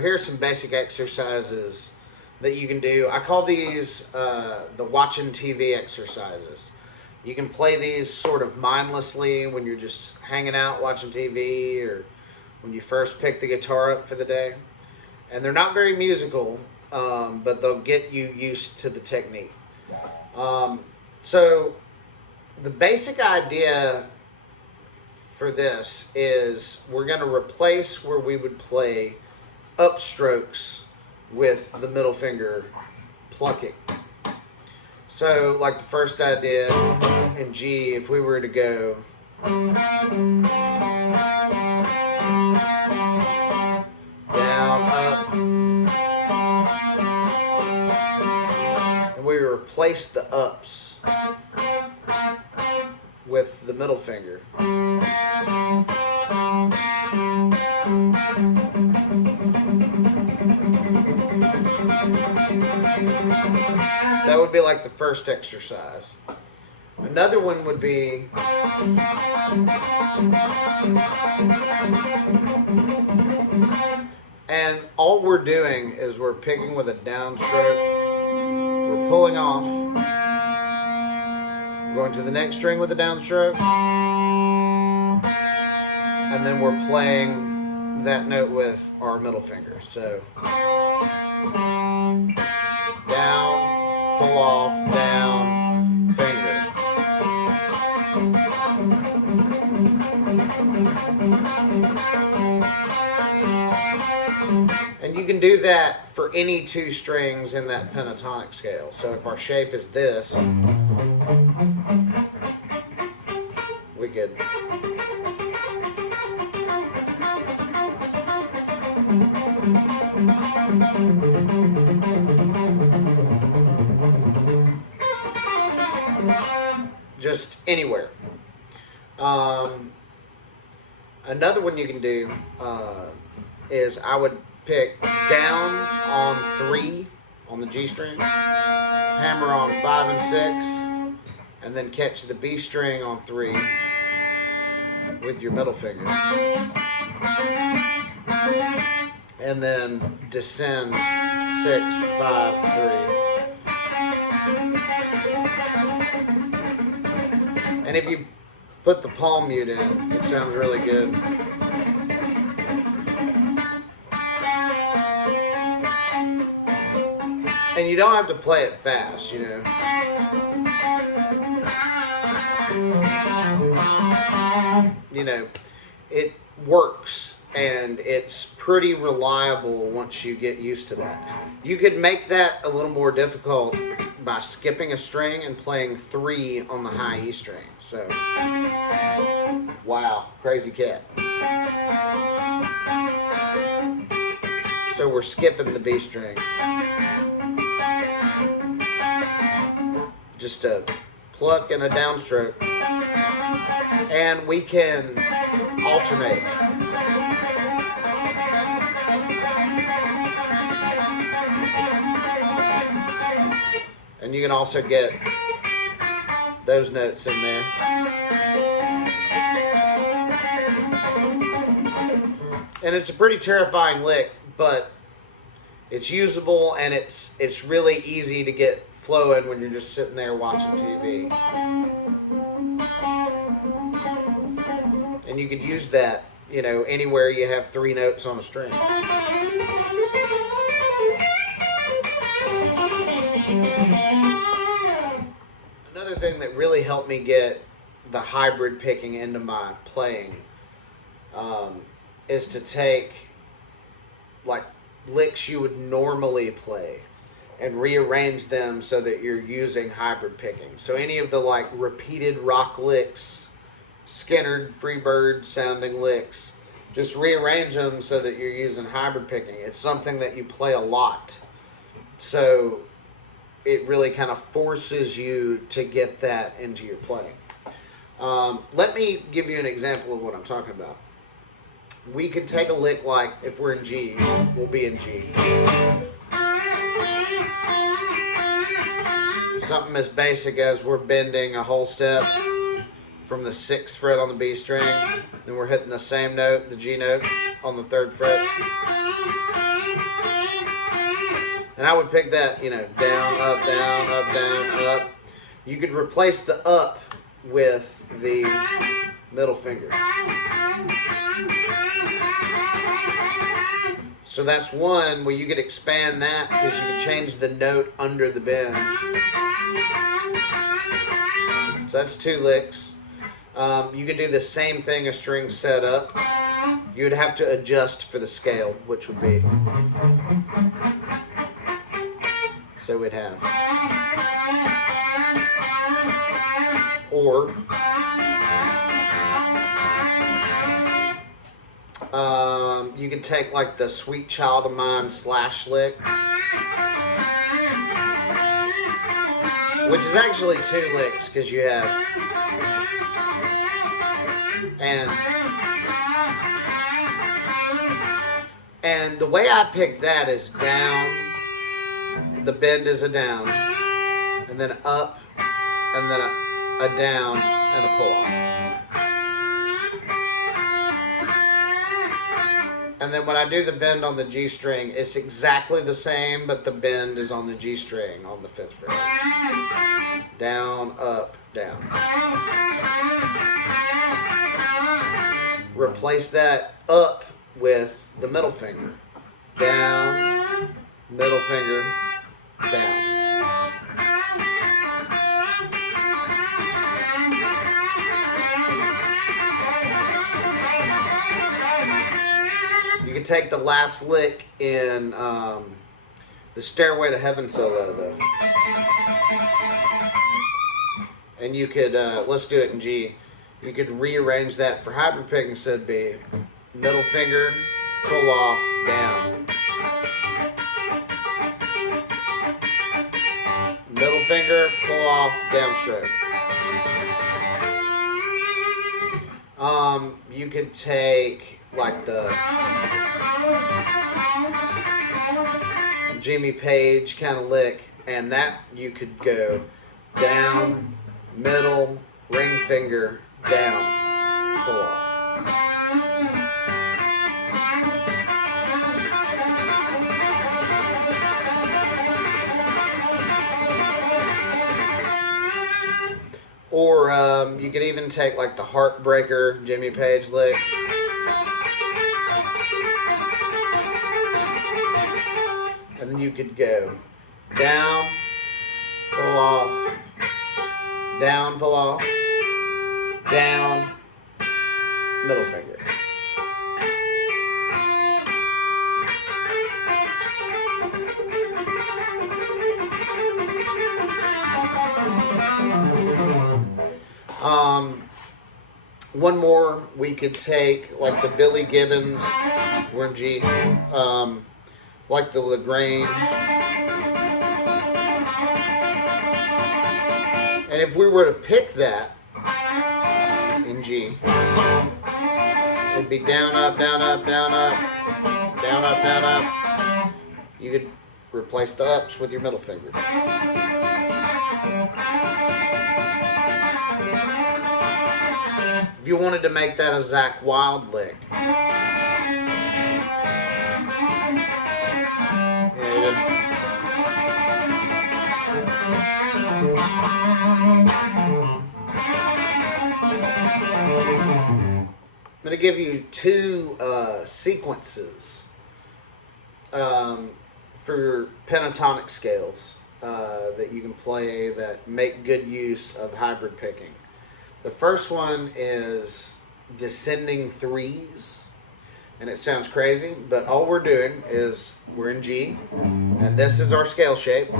here's some basic exercises that you can do. I call these the watching TV exercises. You can play these sort of mindlessly when you're just hanging out watching TV, or when you first pick the guitar up for the day. And they're not very musical, but they'll get you used to the technique. So the basic idea for this is we're going to replace where we would play upstrokes with the middle finger plucking. So like the first idea in G, if we were to go down, up, and we replace the ups with the middle finger. That would be like the first exercise. Another one would be and all we're doing is we're picking with a downstroke, we're pulling off, going to the next string with a downstroke, and then we're playing that note with our middle finger. So down, pull off, down, finger. And you can do that for any two strings in that pentatonic scale. So if our shape is this, we could just anywhere. Another one you can do is I would pick down on 3 on the G string, hammer on 5 and 6, and then catch the B string on 3 with your middle finger. And then descend 6, 5, 3. And if you put the palm mute in, it sounds really good. And you don't have to play it fast, you know. You know, it works and it's pretty reliable once you get used to that. You could make that a little more difficult by skipping a string and playing 3 on the high E string. So, wow, crazy cat. So we're skipping the B string. Just a pluck and a downstroke. And we can alternate. And you can also get those notes in there. And it's a pretty terrifying lick, but it's usable and it's really easy to get flowing when you're just sitting there watching TV. And you could use that, you know, anywhere you have 3 notes on a string. Another thing that really helped me get the hybrid picking into my playing is to take like licks you would normally play and rearrange them so that you're using hybrid picking. So any of the like repeated rock licks, Skinner, Freebird sounding licks, just rearrange them so that you're using hybrid picking. It's something that you play a lot. So it really kind of forces you to get that into your playing. Let me give you an example of what I'm talking about. We could take a lick like, if we're in G, we'll be in G. Something as basic as we're bending a whole step from the 6th fret on the B string, then we're hitting the same note, the G note, on the 3rd fret. And I would pick that, down, up, up. You could replace the up with the middle finger. So that's one where you could expand that because you could change the note under the bend. So that's 2 licks. You could do the same thing a string set up. You would have to adjust for the scale, which would be. So we'd have. Or you could take like the Sweet Child of Mine slash lick, which is actually 2 licks because you have and the way I pick that is down, the bend is a down, and then up, and then a down and a pull off. And then when I do the bend on the G string, it's exactly the same, but the bend is on the G string on the 5th fret. Down, up, down. Replace that up with the middle finger. Down, middle finger, down. You can take the last lick in the Stairway to Heaven solo, though. And you could, let's do it in G. You could rearrange that for hybrid picking, so it'd be middle finger, pull off, down. Middle finger, pull off, downstroke. You could take like the Jimmy Page kind of lick, and that you could go down, middle, ring finger, down, pull off. Or you could even take like the Heartbreaker Jimmy Page lick. And then you could go down, pull off, down, pull off, down, middle finger. One more, we could take like the Billy Gibbons, we're in G, like the Lagrange. And if we were to pick that in G, it'd be down, up, down, up, down, up, down, up, down, up. You could replace the ups with your middle finger. If you wanted to make that a Zakk Wylde lick. I'm going to give you 2 sequences for pentatonic scales that you can play that make good use of hybrid picking. The first one is descending 3s, and it sounds crazy, but all we're doing is we're in G, and this is our scale shape.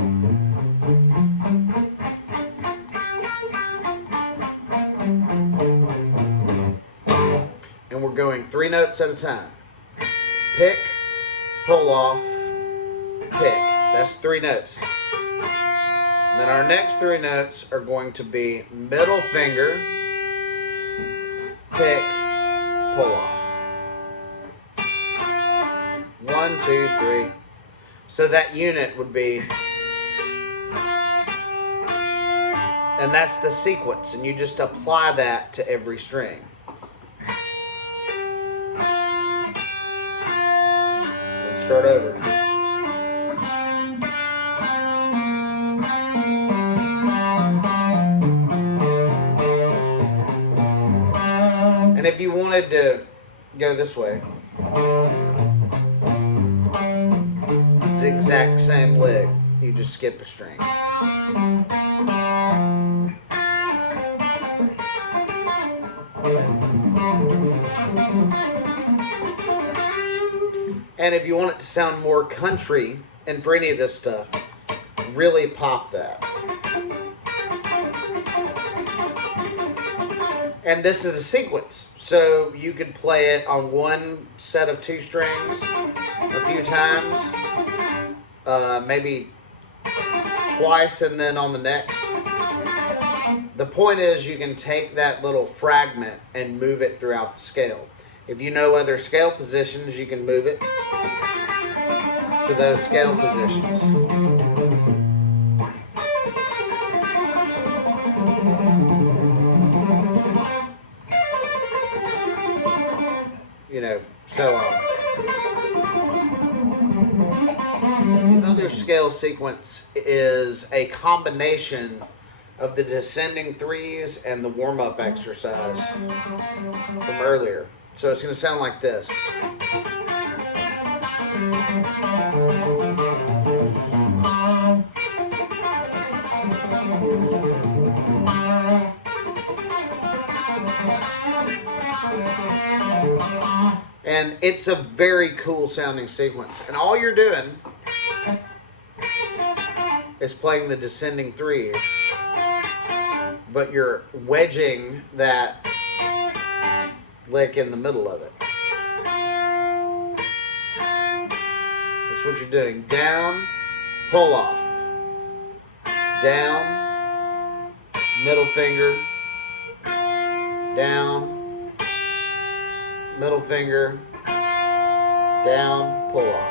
And we're going 3 notes at a time. Pick, pull off, pick. That's 3 notes. Then our next 3 notes are going to be middle finger, pick, pull off. 1, 2, 3. So that unit would be, and that's the sequence, and you just apply that to every string. Then start over. And if you wanted to go this way, it's the exact same lick. You just skip a string. And if you want it to sound more country, and for any of this stuff, really pop that. And this is a sequence, so you could play it on one set of 2 strings a few times, maybe twice, and then on the next. The point is you can take that little fragment and move it throughout the scale. If you know other scale positions, you can move it to those scale positions. You know, so on. Another scale sequence is a combination of the descending 3s and the warm-up exercise from earlier. So it's going to sound like this. And it's a very cool sounding sequence. And all you're doing is playing the descending 3s, but you're wedging that lick in the middle of it. That's what you're doing. Down, pull off. Down, middle finger, down, middle finger, down, pull off.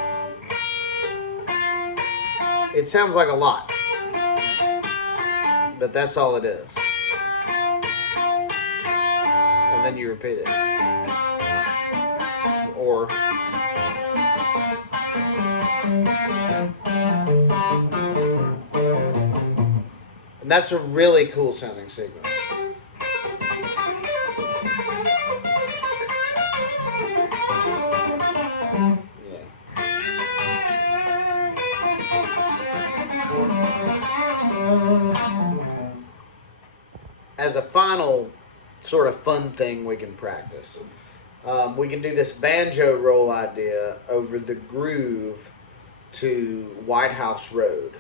It sounds like a lot, but that's all it is. And then you repeat it. Or and that's a really cool sounding sequence. As a final sort of fun thing we can practice, we can do this banjo roll idea over the groove to White House Road,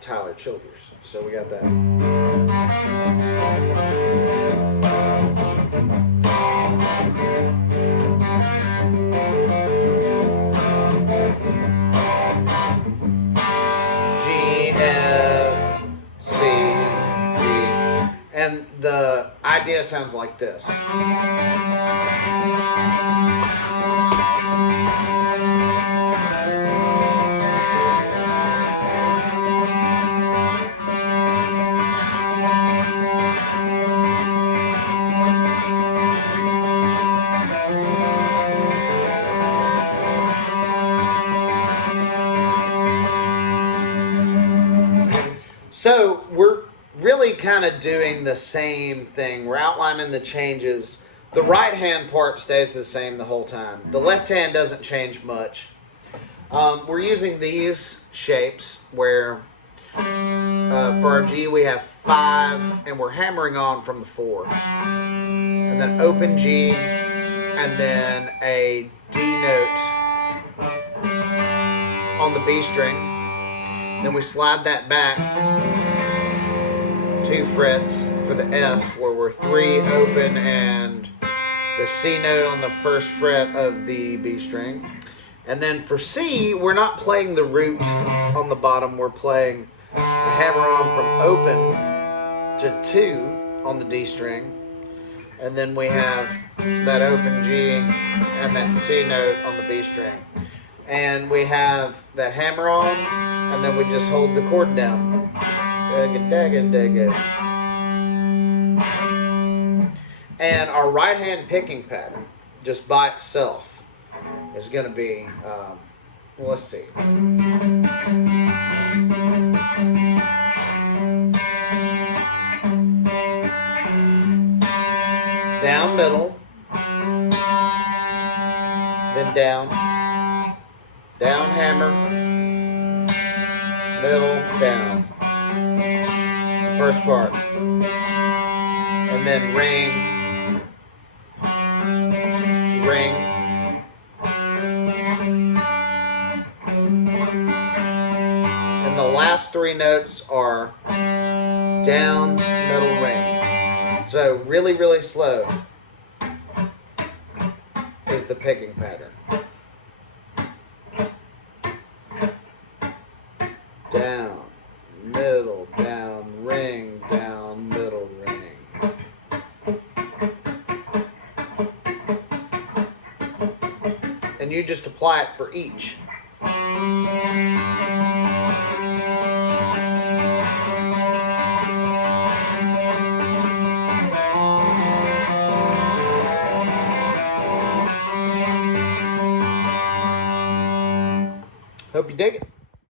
Tyler Childers. So we got that. And the idea sounds like this. So we're really kind of doing the same thing. We're outlining the changes. The right hand part stays the same the whole time. The left hand doesn't change much. We're using these shapes where for our G we have 5 and we're hammering on from the 4. And then open G and then a D note on the B string. Then we slide that back 2 frets for the F, where we're 3 open and the C note on the 1st fret of the B string. And then for C, we're not playing the root on the bottom, we're playing a hammer on from open to 2 on the D string. And then we have that open G and that C note on the B string. And we have that hammer on, and then we just hold the chord down. And our right hand picking pattern, just by itself, is going to be, let's see. Down middle, then down, down hammer, middle, down. It's the first part. And then ring, ring. And the last three notes are down, middle, ring. So really, really slow is the picking pattern. Down, middle, down, ring, down, middle, ring. And you just apply it for each. Hope you dig it.